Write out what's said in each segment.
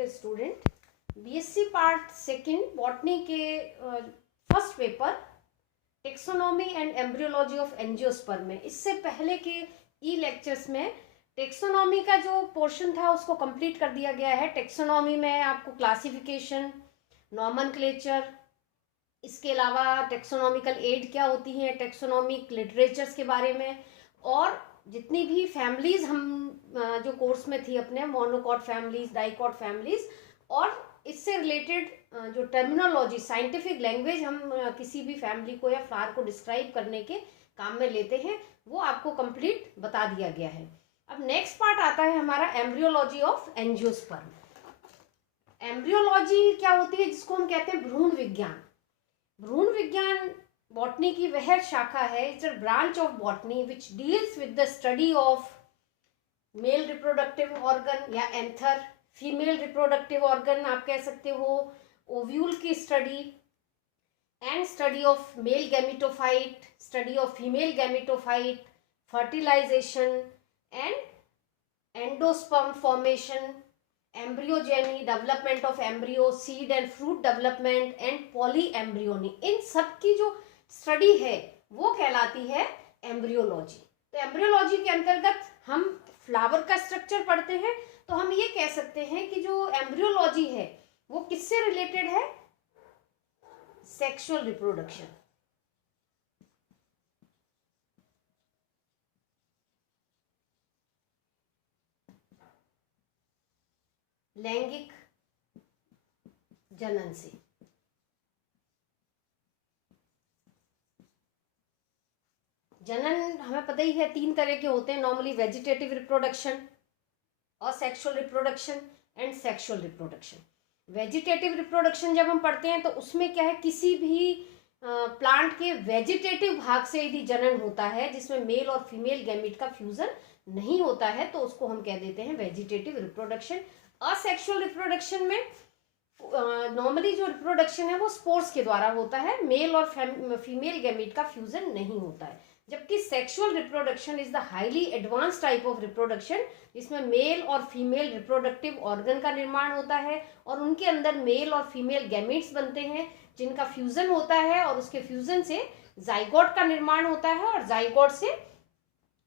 Dear student, BSc part second botany के first paper taxonomy and embryology of angiosperm में इससे पहले के ई लेक्चर्स में टेक्सोनॉमी का जो पोर्शन था उसको कंप्लीट कर दिया गया है। टेक्सोनॉमी में आपको क्लासिफिकेशन, नॉमनक्लेचर, इसके अलावा टेक्सोनॉमिकल एड क्या होती हैं, टेक्सोनॉमिक लिटरेचर्स के बारे में, और जितनी भी फैमिलीज हम जो कोर्स में थी अपने, मोनोकॉट फैमिलीज, डाइकॉट फैमिलीज, और इससे रिलेटेड जो टर्मिनोलॉजी, साइंटिफिक लैंग्वेज हम किसी भी फैमिली को या फ्लावर को डिस्क्राइब करने के काम में लेते हैं, वो आपको कंप्लीट बता दिया गया है। अब नेक्स्ट पार्ट आता है हमारा एम्ब्रियोलॉजी ऑफ एंजियोस्पर्म। एम्ब्रियोलॉजी क्या होती है, जिसको हम कहते हैं भ्रूण विज्ञान। भ्रूण विज्ञान बॉटनी की वह शाखा है, it's a branch of botany which deals with the study of male reproductive organ या एंथर, फीमेल रिप्रोडक्टिव ऑर्गन आप कह सकते हो, ओव्यूल की study, and study of male gametophyte, study of female gametophyte, fertilisation and endosperm formation, embryogeny, development of embryo, seed and fruit development and polyembryony, इन सब की जो स्टडी है वो कहलाती है एम्ब्रियोलॉजी। तो एम्ब्रियोलॉजी के अंतर्गत हम फ्लावर का स्ट्रक्चर पढ़ते हैं, तो हम ये कह सकते हैं कि जो एम्ब्रियोलॉजी है वो किससे रिलेटेड है, सेक्सुअल रिप्रोडक्शन। लैंगिक जनन से। जनन हमें पता ही है 3 तरह के होते हैं normally, vegetative reproduction, asexual reproduction and sexual reproduction. Vegetative reproduction जब हम पढ़ते हैं तो उसमें क्या है, किसी भी प्लांट के वेजिटेटिव भाग से यदि जनन होता है जिसमें मेल और फीमेल गैमेट का फ्यूजन नहीं होता है तो उसको हम कह देते हैं वेजिटेटिव रिप्रोडक्शन। असेक्सुअल रिप्रोडक्शन में नॉर्मली जो रिप्रोडक्शन है वो स्पोर्स के द्वारा होता है, मेल और फीमेल गैमेट का फ्यूजन नहीं होता है। जबकि sexual reproduction is the highly advance type of reproduction, जिसमें मेल और फीमेल रिप्रोडक्टिव ऑर्गन का निर्माण होता है और उनके अंदर मेल और फीमेल गैमेट्स बनते हैं जिनका फ्यूजन होता है, और उसके फ्यूजन से जाइगोट का निर्माण होता है और जाइगोट से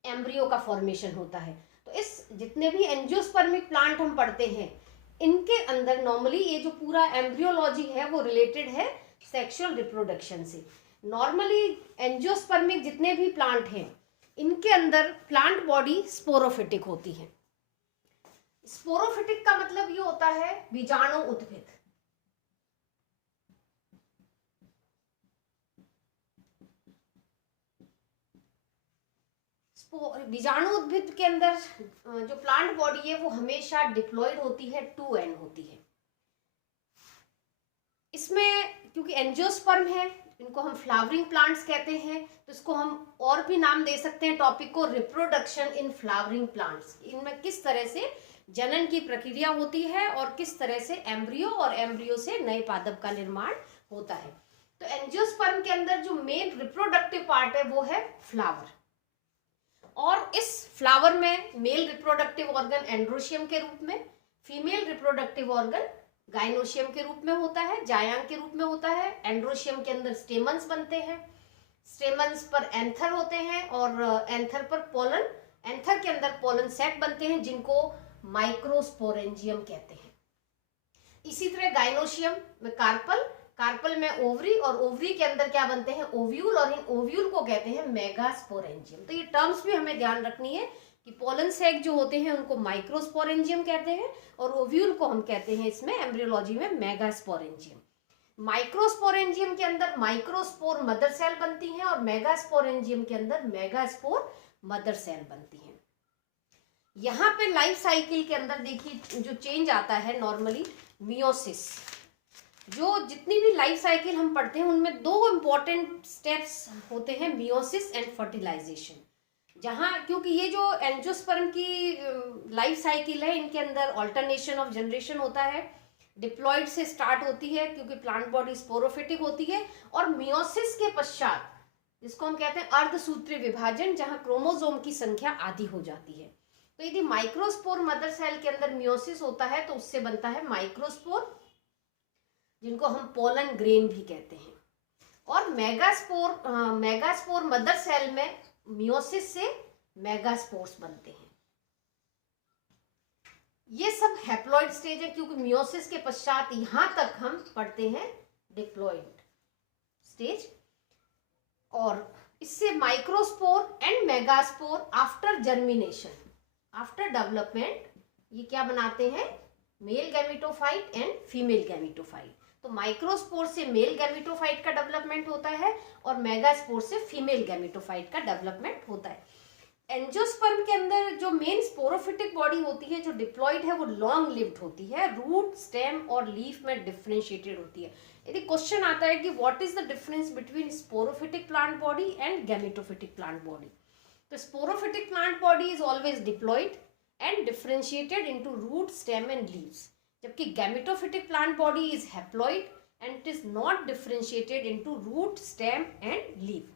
एम्ब्रियो का फॉर्मेशन होता है। तो इस जितने भी एंजियोस्पर्मिक प्लांट हम पढ़ते हैं इनके अंदर नॉर्मली ये जो पूरा एम्ब्रियोलॉजी है वो रिलेटेड है सेक्सुअल रिप्रोडक्शन से। नॉर्मली एंजियोस्पर्मिक जितने भी प्लांट हैं इनके अंदर प्लांट बॉडी स्पोरोफिटिक होती है। स्पोरोफिटिक का मतलब ये होता है बीजाणु उद्भिद। बीजाणु उद्भिद के अंदर जो प्लांट बॉडी है वो हमेशा डिप्लॉयड होती है, 2 एंड होती है। इसमें क्योंकि एंजियोस्पर्म है, इनको हम फ्लावरिंग प्लांट्स कहते हैं, तो इसको हम और भी नाम दे सकते हैं टॉपिक को, रिप्रोडक्शन इन फ्लावरिंग प्लांट्स। इनमें किस तरह से जनन की प्रक्रिया होती है और किस तरह से एम्ब्रियो और एम्ब्रियो से नए पादप का निर्माण होता है। तो एंजियोस्पर्म के अंदर जो मेन रिप्रोडक्टिव पार्ट है वो है फ्लावर, और इस फ्लावर में मेल रिप्रोडक्टिव ऑर्गन एंड्रोशियम के रूप में, फीमेल रिप्रोडक्टिव ऑर्गन गाइनोशियम के रूप में होता है, जायांग के रूप में होता है। एंड्रोशियम के अंदर स्टेमन्स बनते हैं, स्टेमन्स पर एंथर होते हैं और एंथर पर पोलन, एंथर के अंदर पोलन सेट बनते हैं जिनको माइक्रोस्पोरेंजियम कहते हैं। इसी तरह गाइनोशियम में कार्पल, कार्पल में ओवरी, और ओवरी के अंदर क्या बनते हैं, ओव्यूल, और इन ओव्यूल को कहते हैं मेगास्पोरेंजियम। तो ये टर्म्स भी हमें ध्यान रखनी है कि पोलन सैक जो होते हैं उनको माइक्रोस्पोरेंजियम कहते हैं और ओव्यूल को हम कहते हैं इसमें एम्ब्रियोलॉजी में मेगास्पोरेंजियम। माइक्रोस्पोरेंजियम के अंदर माइक्रोस्पोर मदर सेल बनती हैं और मेगास्पोरेंजियम के अंदर मेगास्पोर मदर सेल बनती हैं। यहाँ पे लाइफ साइकिल के अंदर देखिए जो चेंज आता है नॉर्मली मियोसिस, जो जितनी भी लाइफ साइकिल हम पढ़ते हैं उनमें 2 इंपॉर्टेंट स्टेप्स होते हैं, मियोसिस एंड फर्टिलाइजेशन। जहाँ क्योंकि ये जो एंजियोस्पर्म की लाइफ साइकिल है इनके अंदर ऑल्टरनेशन ऑफ जनरेशन होता है, डिप्लॉइड से स्टार्ट होती है क्योंकि प्लांट बॉडी स्पोरोफिटिक होती है, और मियोसिस के पश्चात जिसको हम कहते हैं अर्धसूत्रीय विभाजन, जहाँ क्रोमोसोम की संख्या आधी हो जाती है। तो यदि माइक्रोस्पोर मदर सेल के अंदर मियोसिस होता है तो उससे बनता है माइक्रोस्पोर, जिनको हम पोलन ग्रेन भी कहते हैं। और मेगास्पोर मदर सेल में मियोसिस से मेगास्पोर्स बनते हैं। ये सब हैप्लॉइड स्टेज है, क्योंकि मियोसिस के पश्चात यहां तक हम पढ़ते हैं डिप्लॉइड स्टेज। और इससे microspore and megaspore after germination, after development, ये क्या बनाते हैं, male gametophyte and female gametophyte. तो माइक्रोस्पोर से मेल गैमेटोफाइट का डेवलपमेंट होता है और मेगास्पोर से फीमेल गैमेटोफाइट का डेवलपमेंट होता है। एंजियोस्पर्म के अंदर जो मेन स्पोरोफिटिक बॉडी होती है जो डिप्लॉइड है वो लॉन्ग लिव्ड होती है, रूट, स्टेम और लीफ में डिफरेंशिएटेड होती है। यदि क्वेश्चन आता है कि what is the difference between sporophytic plant body and gametophytic plant body, तो sporophytic plant body is always diploid and differentiated into root, stem and leaves, जबकि gametophytic plant body is haploid and it is not differentiated into root, stem and leaf.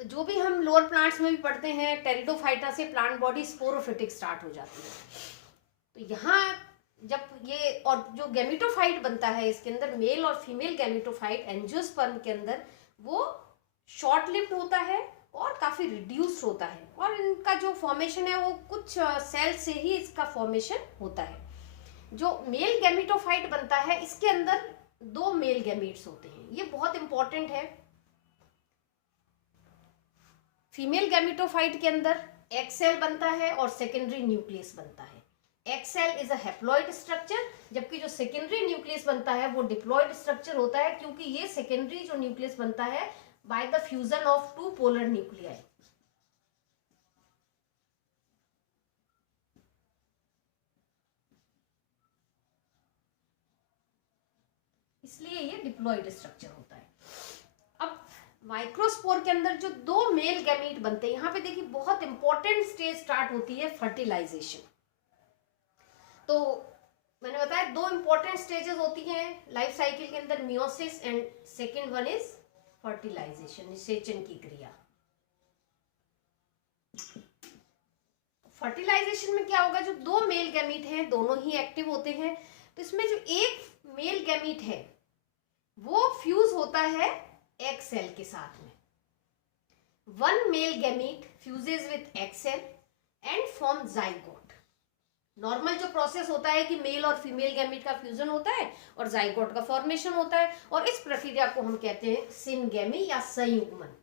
तो जो भी हम lower plants में भी पढ़ते हैं, टेरिडोफाइटा से प्लांट बॉडी स्पोरोफिटिक स्टार्ट हो जाती है। तो यहाँ जब ये, और जो गैमेटोफाइट बनता है इसके अंदर, मेल और फीमेल गैमेटोफाइट एंजियोस्पर्म के अंदर, वो शॉर्ट लिव्ड होता है और काफ़ी रिड्यूस्ड होता है, और इनका जो फॉर्मेशन है वो कुछ सेल से ही इसका फॉर्मेशन होता है। जो मेल गैमेटोफाइट बनता है इसके अंदर 2 मेल गैमीट्स होते हैं, ये बहुत इंपॉर्टेंट है। फीमेल गैमेटोफाइट के अंदर एग सेल बनता है और सेकेंडरी न्यूक्लियस बनता है। Egg cell is a haploid structure, जबकि जो सेकेंडरी न्यूक्लियस बनता है वो डिप्लॉइड स्ट्रक्चर होता है, क्योंकि ये सेकेंडरी जो न्यूक्लियस बनता है by the fusion of 2 polar nuclei. इसलिए ये डिप्लॉइड स्ट्रक्चर होता है। अब माइक्रोस्पोर के अंदर जो 2 मेल गैमीट बनते हैं, यहाँ पे देखिए बहुत इंपॉर्टेंट स्टेज स्टार्ट होती है फर्टिलाइजेशन। तो मैंने बताया 2 इंपॉर्टेंट स्टेजेस होती हैं लाइफ साइकिल के अंदर, meiosis and second one is fertilisation, निषेचन की क्रिया। फर्टिलाइजेशन में क्या होगा, जो 2 मेल गैमीट हैं दोनों ही एक्टिव होते हैं, तो इसमें जो एक मेल गैमीट है वो फ्यूज होता है एग सेल के साथ में। 1 male gamete fuses with egg cell and form zygote. Normal जो प्रोसेस होता है कि मेल और फीमेल गैमीट का फ्यूजन होता है और जाइगोट का फॉर्मेशन होता है, और इस प्रक्रिया को हम कहते हैं सिनगेमी या संयुग्मन।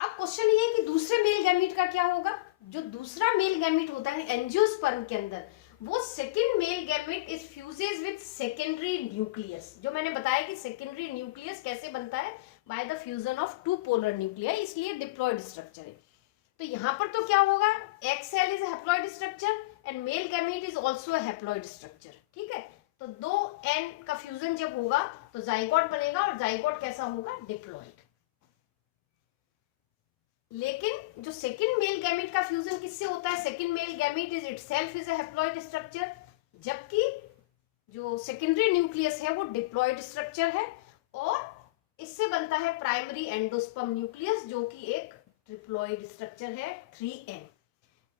अब क्वेश्चन ये है कि दूसरे मेल गैमीट का क्या होगा। जो दूसरा मेल गैमीट होता है एंजियोस्पर्म के अंदर, वो second male gamete is fuses with secondary nucleus. जो मैंने बताया कि सेकेंडरी न्यूक्लियस कैसे बनता है, by the fusion of 2 polar nuclei, इसलिए डिप्लॉइड स्ट्रक्चर है। तो यहाँ पर तो क्या होगा, egg cell is haploid structure and male gamete is also a haploid structure, ठीक है। तो 2 एन का फ्यूजन जब होगा तो जाइगोट बनेगा, और जाइगोट कैसा होगा, डिप्लॉइड। लेकिन जो सेकेंड मेल गैमीट का फ्यूजन किससे होता है, second male gamete is itself is a haploid structure, जबकि जो सेकेंडरी न्यूक्लियस है वो डिप्लॉइड स्ट्रक्चर है, और इससे बनता है प्राइमरी एंडोस्पर्म न्यूक्लियस, जो कि एक ट्रिप्लॉइड स्ट्रक्चर है 3n।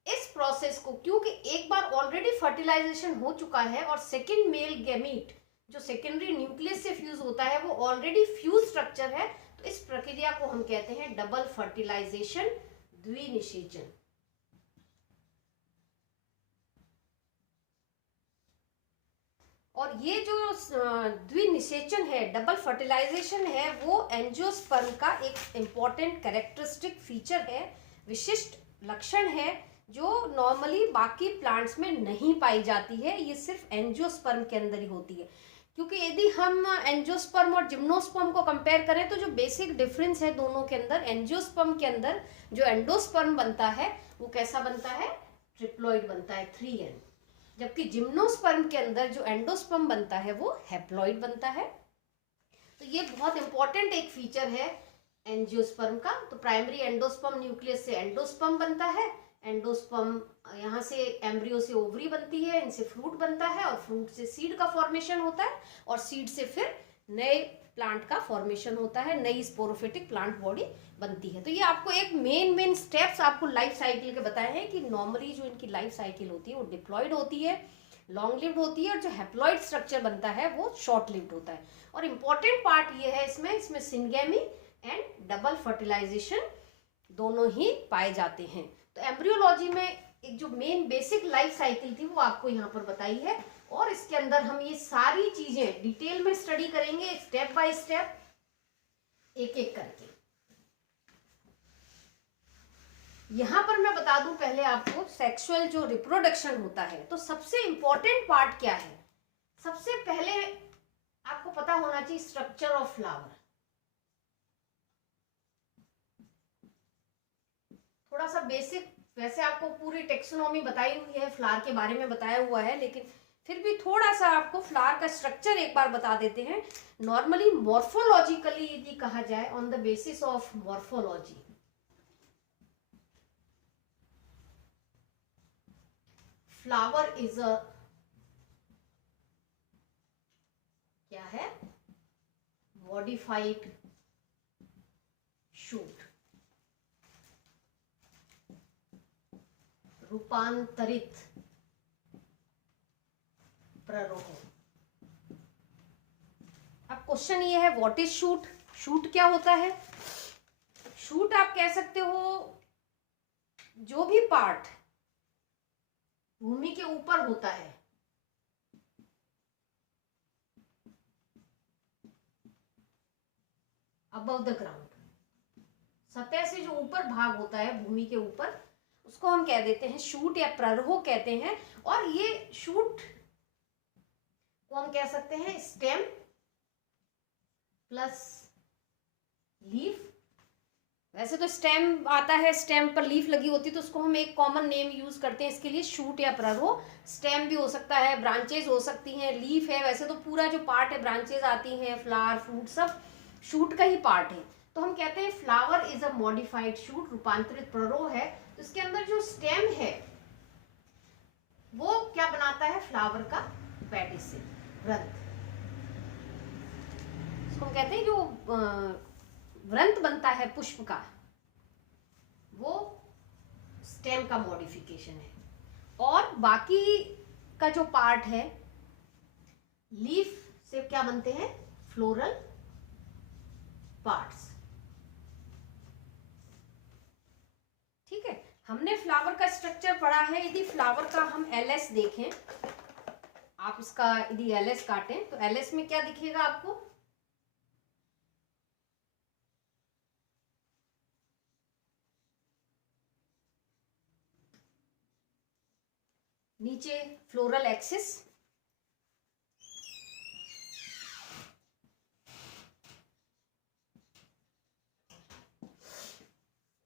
इस प्रोसेस को, क्योंकि एक बार ऑलरेडी फर्टिलाइजेशन हो चुका है और सेकेंड मेल गैमीट जो सेकेंडरी न्यूक्लियस से फ्यूज होता है वो ऑलरेडी फ्यूज स्ट्रक्चर है, तो इस प्रक्रिया को हम कहते हैं डबल फर्टिलाइजेशन, द्विनिषेचन। और ये जो द्विनिषेचन है, डबल फर्टिलाइजेशन है, वो एंजियोस्पर्म का एक इंपॉर्टेंट कैरेक्टरिस्टिक फीचर है, विशिष्ट लक्षण है, जो नॉर्मली बाकी प्लांट्स में नहीं पाई जाती है, ये सिर्फ एंजियोस्पर्म के अंदर ही होती है। क्योंकि यदि हम एंजियोस्पर्म और जिम्नोस्पर्म को कंपेयर करें तो जो बेसिक डिफरेंस है दोनों के अंदर, एंजियोस्पर्म के अंदर जो एंडोस्पर्म बनता है वो कैसा बनता है, ट्रिप्लॉइड बनता है 3n, जबकि जिम्नोस्पर्म के अंदर जो एंडोस्पर्म बनता है वो हैप्लॉइड बनता है। तो ये बहुत इंपॉर्टेंट एक फीचर है एंजियोस्पर्म का। तो प्राइमरी एंडोस्पर्म न्यूक्लियस से एंडोस्पर्म बनता है, एंडोस्पर्म यहाँ से एम्ब्रियो से ओवरी बनती है, इनसे फ्रूट बनता है, और फ्रूट से सीड का फॉर्मेशन होता है, और सीड से फिर नए प्लांट का फॉर्मेशन होता है, नई स्पोरोफिटिक प्लांट बॉडी बनती है। तो ये आपको एक मेन स्टेप्स आपको लाइफ साइकिल के बताए हैं कि नॉर्मली जो इनकी लाइफ साइकिल होती है वो डिप्लॉयड होती है, लॉन्ग लिव्ड होती है, और जो हैप्लॉइड स्ट्रक्चर बनता है वो शॉर्ट लिव्ड होता है। और इम्पॉर्टेंट पार्ट ये है इसमें सिंगेमी एंड डबल फर्टिलाइजेशन दोनों ही पाए जाते हैं। तो एम्ब्रियोलॉजी में एक जो मेन बेसिक लाइफ साइकिल थी वो आपको यहाँ पर बताई है, और इसके अंदर हम ये सारी चीजें डिटेल में स्टडी करेंगे, स्टेप बाय स्टेप, एक एक करके। यहां पर मैं बता दूं पहले आपको, सेक्सुअल जो रिप्रोडक्शन होता है तो सबसे इंपॉर्टेंट पार्ट क्या है। सबसे पहले आपको पता होना चाहिए स्ट्रक्चर ऑफ फ्लावर। थोड़ा सा बेसिक, वैसे आपको पूरी टेक्सोनॉमी बताई हुई है, फ्लावर के बारे में बताया हुआ है, लेकिन फिर भी थोड़ा सा आपको फ्लावर का स्ट्रक्चर एक बार बता देते हैं। नॉर्मली मॉर्फोलॉजिकली यदि कहा जाए, on the basis of morphology, flower is a क्या है, मॉडिफाइड शूट, रूपांतरित प्ररोह। अब क्वेश्चन ये है, व्हाट इज शूट। शूट क्या होता है। शूट आप कह सकते हो जो भी पार्ट भूमि के ऊपर होता है, अबव द ग्राउंड, सतह से जो ऊपर भाग होता है भूमि के ऊपर, उसको हम कह देते हैं शूट या प्ररोह कहते हैं। और ये शूट को हम कह सकते हैं स्टेम प्लस लीफ। वैसे तो स्टेम आता है, स्टेम पर लीफ लगी होती है, तो उसको हम एक कॉमन नेम यूज करते हैं इसके लिए, शूट या प्ररोह। स्टेम भी हो सकता है, ब्रांचेज हो सकती हैं, लीफ है, वैसे तो पूरा जो पार्ट है, ब्रांचेज आती हैं, फ्लावर फ्रूट सब शूट का ही पार्ट है। तो हम कहते हैं flower is a modified shoot, रूपांतरित प्ररोह है। तो इसके अंदर जो स्टेम है वो क्या बनाता है, फ्लावर का पेडिसिल, व्रंत। इसको हम कहते हैं जो व्रंत बनता है पुष्प का, वो स्टेम का मॉडिफिकेशन है। और बाकी का जो पार्ट है, लीफ से क्या बनते हैं, फ्लोरल पार्ट्स। ठीक है, हमने फ्लावर का स्ट्रक्चर पढ़ा है। यदि फ्लावर का हम एलएस देखें, आप इसका यदि एलएस काटें तो एलएस में क्या दिखेगा आपको, नीचे फ्लोरल एक्सिस,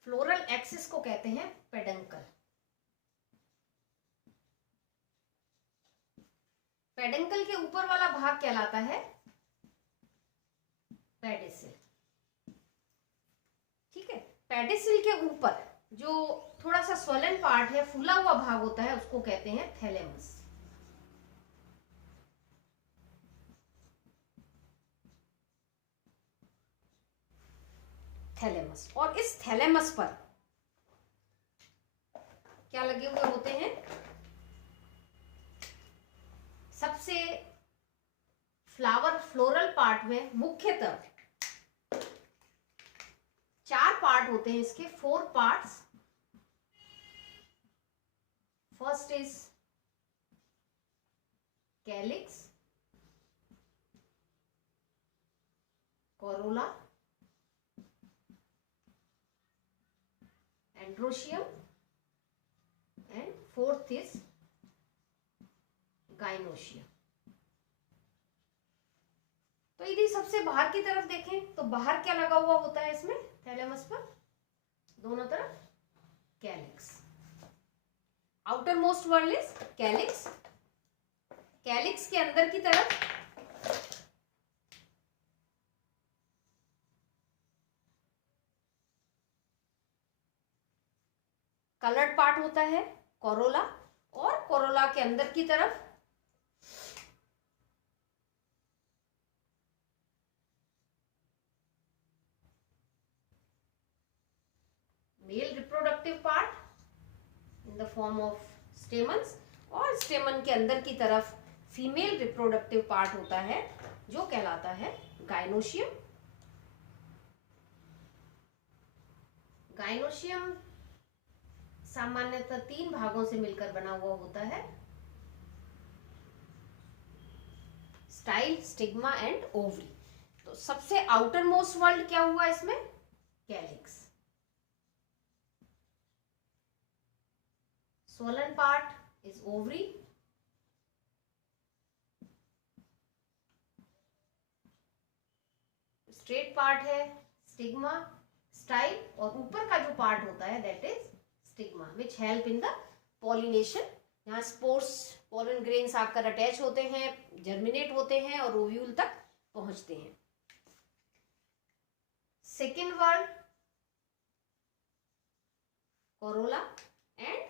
फ्लोरल एक्सिस को कहते हैं पेडंकल। पेडंकल के ऊपर वाला भाग कहलाता है पेडिसिल। ठीक है, पेडिसिल के ऊपर जो थोड़ा सा स्वलन पार्ट है, फूला हुआ भाग होता है, उसको कहते हैं थैलेमस। थैलेमस। और इस थैलेमस पर क्या लगे हुए होते हैं, सबसे फ्लावर फ्लोरल पार्ट में मुख्यतः 4 पार्ट होते हैं इसके, 4 parts. First is calyx, Corolla, androecium, and fourth is gynoecium. तो यदि सबसे बाहर की तरफ देखें तो बाहर क्या लगा हुआ होता है इसमें, थैलेमस पर दोनों तरफ calyx. Outer most word is calyx. Calyx के अंदर की तरफ कलर्ड पार्ट होता है, कोरोला, और कोरोला के अंदर की तरफ male reproductive part in the form of stamens, और स्टेमन के अंदर की तरफ फीमेल रिप्रोडक्टिव पार्ट होता है जो कहलाता है गाइनोशियम। गाइनोशियम सामान्यतः 3 भागों से मिलकर बना हुआ होता है, स्टाइल, स्टिग्मा एंड ओवरी। तो सबसे आउटर मोस्ट वर्ल्ड क्या हुआ इसमें? Calyx. swollen part is ovary, straight part है स्टिग्मा, स्टाइल, और ऊपर का जो पार्ट होता है that is stigma which help in the pollination. यहाँ स्पोर्स, पोलन ग्रेन्स आकर अटैच होते हैं, जर्मिनेट होते हैं और ओव्यूल तक पहुंचते हैं। Second word Corolla, and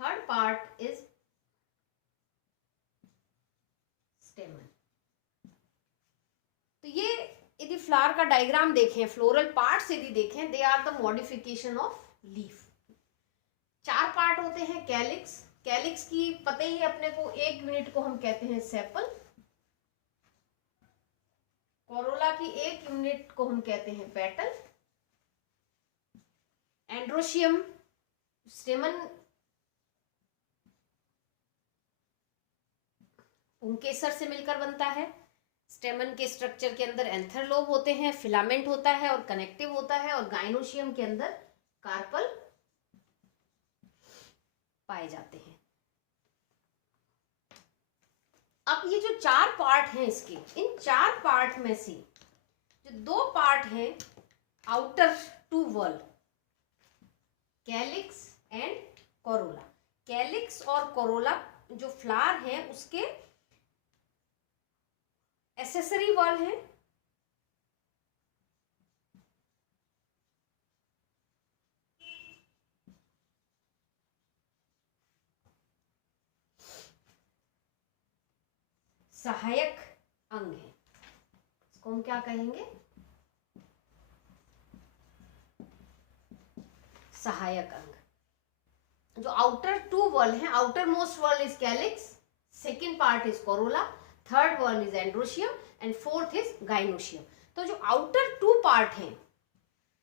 third part is स्टेमन। तो ये यदि फ्लावर का डायग्राम देखें, फ्लोरल पार्ट्स यदि देखें, they are the modification of leaf. 4 part होते हैं कैलिक्स। कैलिक्स की पता ही है अपने को, एक यूनिट को हम कहते हैं सेपल। कोरोला की एक यूनिट को हम कहते हैं पेटल। एंड्रोशियम स्टेमन पुंकेसर से मिलकर बनता है। स्टेमन के स्ट्रक्चर के अंदर एंथर लोब होते हैं, फिलामेंट होता है और कनेक्टिव होता है, और गाइनोशियम के अंदर कार्पल पाए जाते हैं। अब ये जो 4 पार्ट हैं इसके, इन 4 पार्ट में से जो 2 पार्ट हैं outer two whorl, calyx and corolla. Calyx और कोरोला जो फ्लावर है उसके एसेसरी वर्ल्ड है, सहायक अंग है। इसको हम क्या कहेंगे? सहायक अंग। जो आउटर 2 वर्ल्ड है, outermost whorl is calyx, second part is corolla, third whorl is androecium and fourth is gynoecium. तो जो आउटर 2 पार्ट हैं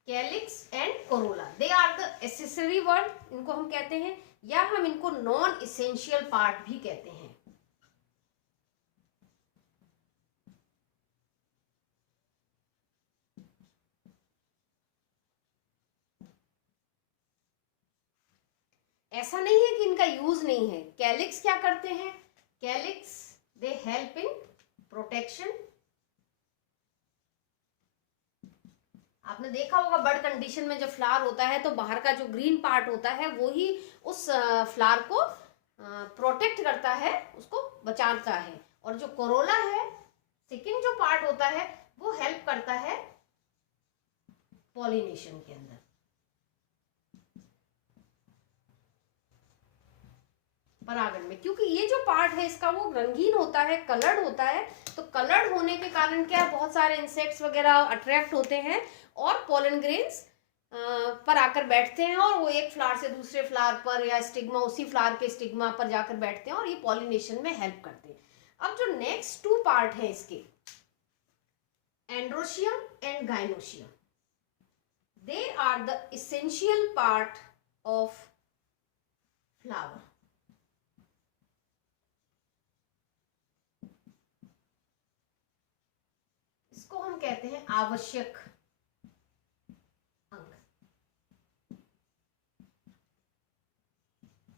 calyx and corolla, they are the accessory whorl, इनको हम कहते हैं, या हम इनको नॉन इसेंशियल पार्ट भी कहते हैं। ऐसा नहीं है कि इनका यूज नहीं है। कैलिक्स क्या करते हैं? Calyx they help in protection. आपने देखा होगा बर्ड कंडीशन में जब फ्लावर होता है तो बाहर का जो ग्रीन पार्ट होता है वो ही उस फ्लावर को प्रोटेक्ट करता है, उसको बचाता है। और जो कोरोला है, सेकेंड जो पार्ट होता है, वो हेल्प करता है पॉलिनेशन के अंदर। परागण में, क्योंकि ये जो पार्ट है इसका वो रंगीन होता है, कलर्ड होता है, तो कलर्ड होने के कारण क्या, बहुत सारे इंसेक्ट्स वगैरह अट्रैक्ट होते हैं और पोलन ग्रेन्स पर आकर बैठते हैं, और वो एक फ्लावर से दूसरे फ्लावर पर या स्टिग्मा, उसी फ्लावर के स्टिग्मा पर जाकर बैठते हैं और ये पॉलिनेशन में हेल्प करते हैं। अब जो नेक्स्ट 2 पार्ट है इसके, androecium and gynoecium, they are the essential part of flower. इसको हम कहते हैं आवश्यक अंग,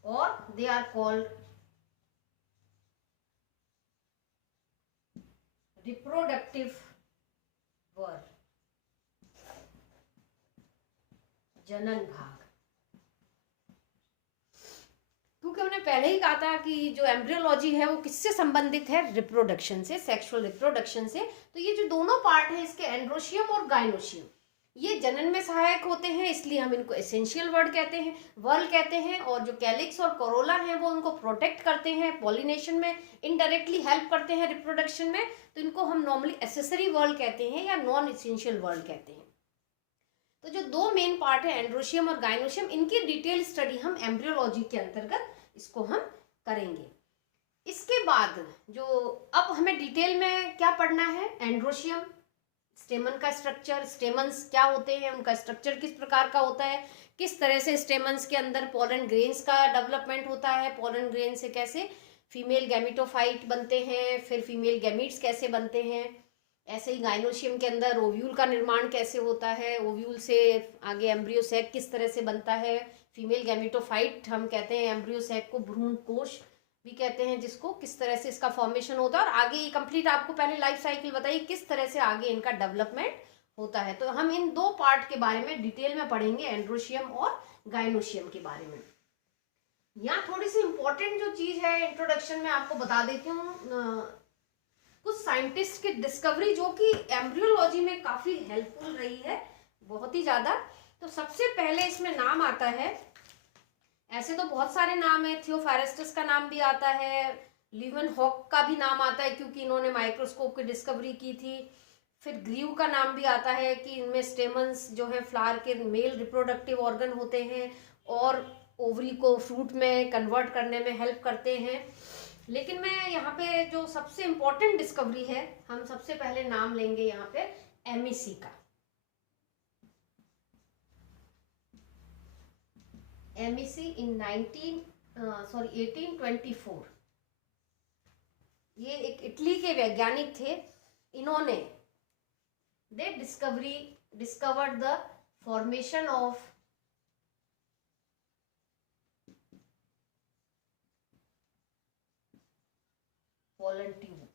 और they are called reproductive whorl, जनन भाग। क्योंकि हमने पहले ही कहा था कि जो एम्ब्रियोलॉजी है वो किससे संबंधित है? रिप्रोडक्शन से, सेक्सुअल रिप्रोडक्शन से। तो ये जो दोनों पार्ट है इसके, एंड्रोशियम और गाइनोशियम, ये जनन में सहायक होते हैं, इसलिए हम इनको एसेंशियल वर्ल्ड कहते हैं। और जो कैलिक्स और कोरोला हैं वो उनको प्रोटेक्ट करते हैं, पॉलिनेशन में इनडायरेक्टली हेल्प करते हैं, रिप्रोडक्शन में, तो इनको हम नॉर्मली एसेसरी वर्ल्ड कहते हैं या नॉन एसेंशियल वर्ल्ड कहते हैं। तो जो दो मेन पार्ट है एंड्रोशियम और गाइनोशियम, इनकी डिटेल स्टडी हम एम्ब्रियोलॉजी के अंतर्गत इसको हम करेंगे। इसके बाद जो अब हमें डिटेल में क्या पढ़ना है, एंड्रोशियम, स्टेमन का स्ट्रक्चर, स्टेमन्स क्या होते हैं, उनका स्ट्रक्चर किस प्रकार का होता है, किस तरह से स्टेमन्स के अंदर पोलन ग्रेन्स का डेवलपमेंट होता है, पोलन ग्रेन से कैसे फीमेल गैमिटोफाइट बनते हैं, फिर फीमेल गैमीट्स कैसे बनते हैं, ऐसे ही गाइनोशियम के अंदर ओव्यूल का निर्माण कैसे होता है, ओव्यूल से आगे एम्ब्रियो सैक किस तरह से बनता है, फीमेल गैमिटोफाइट हम कहते हैं एम्ब्रियो सैक को, भ्रूण कोश भी कहते हैं जिसको, किस तरह से इसका फॉर्मेशन होता है, और आगे ये कंप्लीट आपको पहले लाइफ साइकिल बताइए किस तरह से आगे इनका डेवलपमेंट होता है। तो हम इन दो पार्ट के बारे में डिटेल में पढ़ेंगे, एंड्रोशियम और गाइनोशियम के बारे में। यहाँ थोड़ी सी इंपॉर्टेंट जो चीज है इंट्रोडक्शन में आपको बता देती हूँ, कुछ साइंटिस्ट की डिस्कवरी जो कि एम्ब्रियोलॉजी में काफी हेल्पफुल रही है, बहुत ही ज्यादा। तो सबसे पहले इसमें नाम आता है, ऐसे तो बहुत सारे नाम है, थियोफारेस्टस का नाम भी आता है, लीवनहॉक का भी नाम आता है क्योंकि इन्होंने माइक्रोस्कोप की डिस्कवरी की थी, फिर ग्रीव का नाम भी आता है कि इनमें स्टेमन्स जो है फ्लावर के मेल रिप्रोडक्टिव ऑर्गन होते हैं और ओवरी को फ्रूट में कन्वर्ट करने में हेल्प करते हैं। लेकिन मैं यहाँ पे जो सबसे इम्पोर्टेंट डिस्कवरी है, हम सबसे पहले नाम लेंगे यहाँ पे एमिसी का। एमिसी इन 1824, ये एक इटली के वैज्ञानिक थे। इन्होंने they discovered the formation of pollen tube,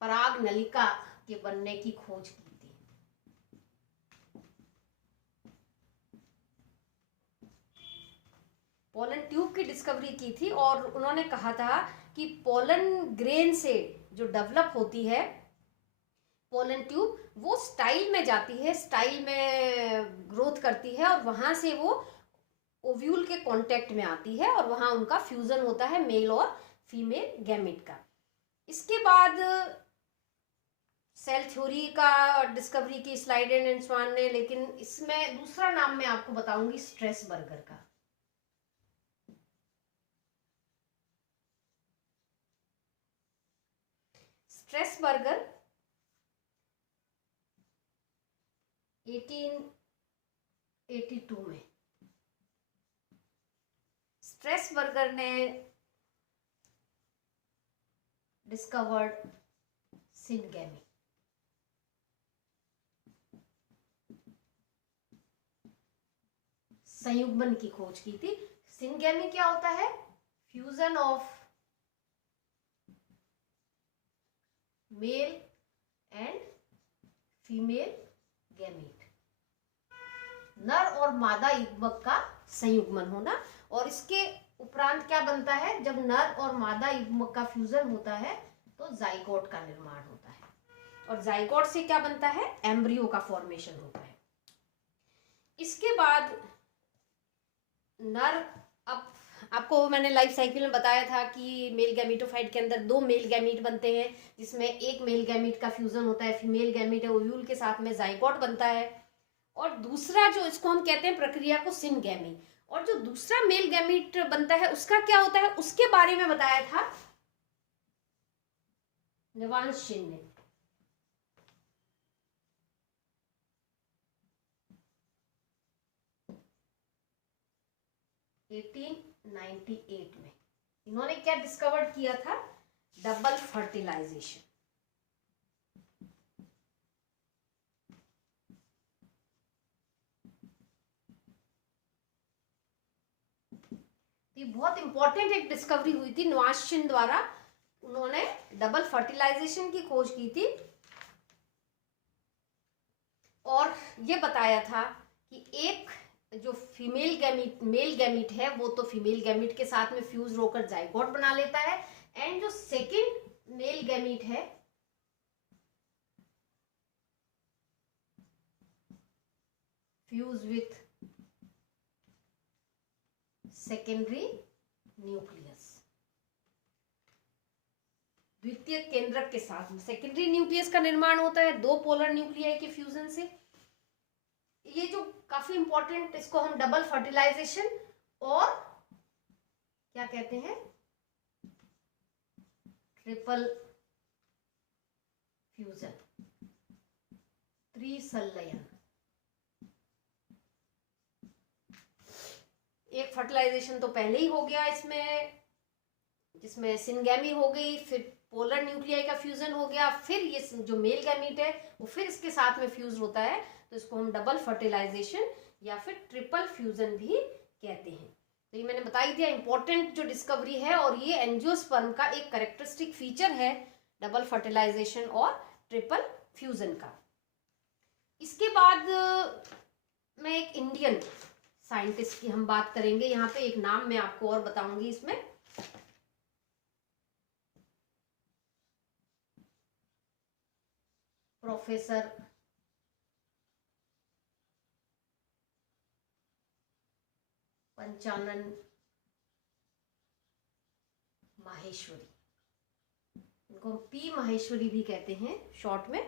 पराग नलिका के बनने की खोज की थी। पोलन ट्यूब की डिस्कवरी की थी और उन्होंने कहा था कि पोलन ग्रेन से जो डेवलप होती है पोलन ट्यूब, वो स्टाइल में जाती है, स्टाइल में ग्रोथ करती है और वहां से वो ओव्यूल के कांटेक्ट में आती है और वहां उनका फ्यूजन होता है मेल और फीमेल गैमेट का। इसके बाद सेल थ्योरी का डिस्कवरी की स्लाइडेन एंड स्वान ने, लेकिन इसमें दूसरा नाम मैं आपको बताऊंगी स्ट्रेसबर्गर का। स्ट्रेसबर्गर 1882 में, स्ट्रेसबर्गर ने डिस्कवर्ड सिनगेमी। संयुग्मन की खोज की थी। सिनगेमी क्या होता है, fusion of male and female gamete, नर और मादा युग्मक का संयुग्मन होना। और इसके उपरांत क्या बनता है, जब नर और मादा युग्मक का फ्यूजन होता है तो जाइगोट का निर्माण होता है और जाइगोट से क्या बनता है, एम्ब्रियो का फॉर्मेशन होता है। इसके बाद नर, अब आपको मैंने लाइफ साइकिल में बताया था कि मेल गैमीटोफाइट के अंदर दो मेल गैमीट बनते हैं जिसमें एक मेल गैमीट का फ्यूजन होता है, फीमेल गैमीट है, ओव्यूल के साथ में जाइगोट बनता है, और दूसरा जो इसको हम कहते हैं प्रक्रिया को सिनगेमी। और जो दूसरा मेल गैमीट बनता है उसका क्या होता है, उसके बारे में बताया था नवांशिन ने। एटीन 98 में इन्होंने क्या डिस्कवर किया था, डबल फर्टिलाइजेशन। ये बहुत इंपॉर्टेंट एक डिस्कवरी हुई थी नवांशिन द्वारा, उन्होंने डबल फर्टिलाइजेशन की खोज की थी और ये बताया था कि एक जो फीमेल गैमीट मेल गैमीट है वो तो फीमेल गैमीट के साथ में फ्यूज होकर जाइगोट बना लेता है, एंड जो सेकंड मेल गैमीट है फ्यूज विथ सेकेंडरी न्यूक्लियस। द्वितीयक केंद्रक के साथ में सेकेंडरी न्यूक्लियस का निर्माण होता है 2 पोलर न्यूक्लियाई के फ्यूजन से। ये जो काफी इंपॉर्टेंट, इसको हम डबल फर्टिलाइजेशन और क्या कहते हैं, ट्रिपल फ्यूजन, त्रिसंलयन। एक फर्टिलाइजेशन तो पहले ही हो गया इसमें, जिसमें सिनगैमी हो गई, फिर पोलर न्यूक्लियाई का फ्यूजन हो गया, फिर ये जो मेल गैमीट है वो फिर इसके साथ में फ्यूज होता है, तो इसको हम डबल फर्टिलाइजेशन या फिर ट्रिपल फ्यूजन भी कहते हैं। तो ये मैंने बता ही दिया, इंपॉर्टेंट जो डिस्कवरी है, और ये एंजियोस्पर्म का एक कैरेक्टरिस्टिक फीचर है डबल फर्टिलाइजेशन और ट्रिपल फ्यूजन का। इसके बाद मैं एक इंडियन साइंटिस्ट की हम बात करेंगे। यहाँ पे एक नाम मैं आपको और बताऊंगी इसमें, प्रोफेसर पंचानन माहेश्वरी, इनको पी माहेश्वरी भी कहते हैं शॉर्ट में।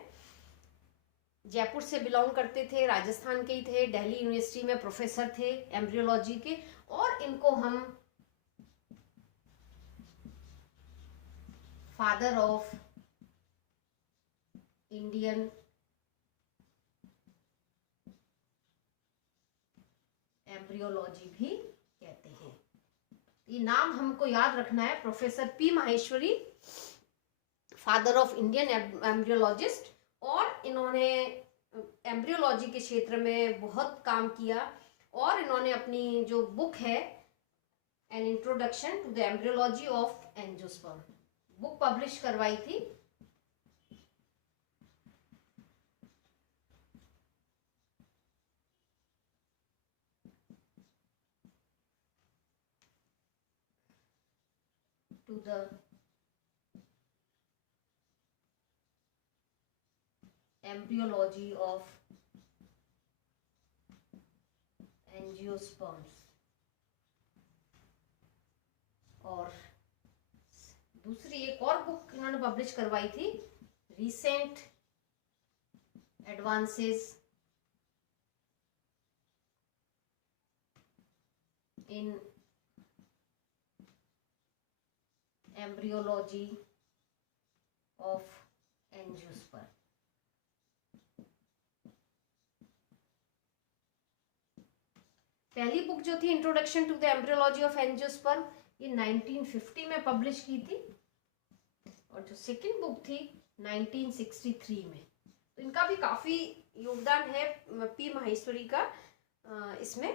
जयपुर से बिलोंग करते थे, राजस्थान के ही थे, दिल्ली यूनिवर्सिटी में प्रोफेसर थे एम्ब्रियोलॉजी के, और इनको हम फादर ऑफ इंडियन एम्ब्रियोलॉजी भी कहते हैं। ये नाम हमको याद रखना है, professor P Maheshwari, father of Indian embryologist, और इन्होंने एम्ब्रियोलॉजी के क्षेत्र में बहुत काम किया, और इन्होंने अपनी जो बुक है an introduction to the embryology of angiosperm book publish करवाई थी। To the embryology of angiosperms, और दूसरी एक और बुक इन्होंने पब्लिश करवाई थी, recent advances in embryology of angiosperm. पहली बुक जो थी introduction to the embryology of angiosperm, ये 1950 में पब्लिश की थी, और जो सेकंड बुक थी 1963 में। तो इनका भी काफी योगदान है पी माहेश्वरी का इसमें।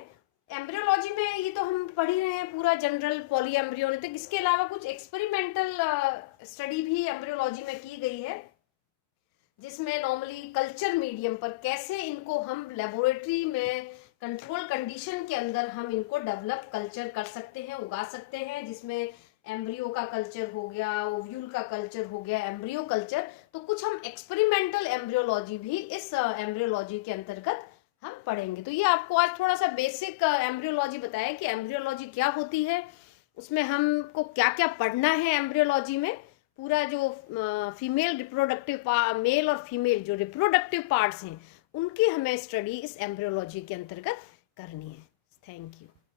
एम्ब्रियोलॉजी में ये तो हम पढ़ ही रहे हैं पूरा जनरल पॉली एम्ब्रियोनिक, इसके अलावा कुछ एक्सपेरिमेंटल स्टडी भी एम्ब्रियोलॉजी में की गई है, जिसमें नॉर्मली कल्चर मीडियम पर कैसे इनको हम लेबोरेटरी में कंट्रोल कंडीशन के अंदर हम इनको डेवलप कल्चर कर सकते हैं, उगा सकते हैं, जिसमें एम्ब्रियो का कल्चर हो गया, ओव्यूल का कल्चर हो गया, एम्ब्रियो कल्चर। तो कुछ हम एक्सपेरिमेंटल एम्ब्रियोलॉजी भी इस एम्ब्रियोलॉजी के अंतर्गत हम पढ़ेंगे। तो ये आपको आज थोड़ा सा बेसिक एम्ब्रियोलॉजी बताया कि एम्ब्रियोलॉजी क्या होती है, उसमें हमको क्या क्या पढ़ना है एम्ब्रियोलॉजी में, पूरा जो फीमेल रिप्रोडक्टिव मेल और फीमेल जो रिप्रोडक्टिव पार्ट्स हैं उनकी हमें स्टडी इस एम्ब्रियोलॉजी के अंतर्गत करनी है। Thank you.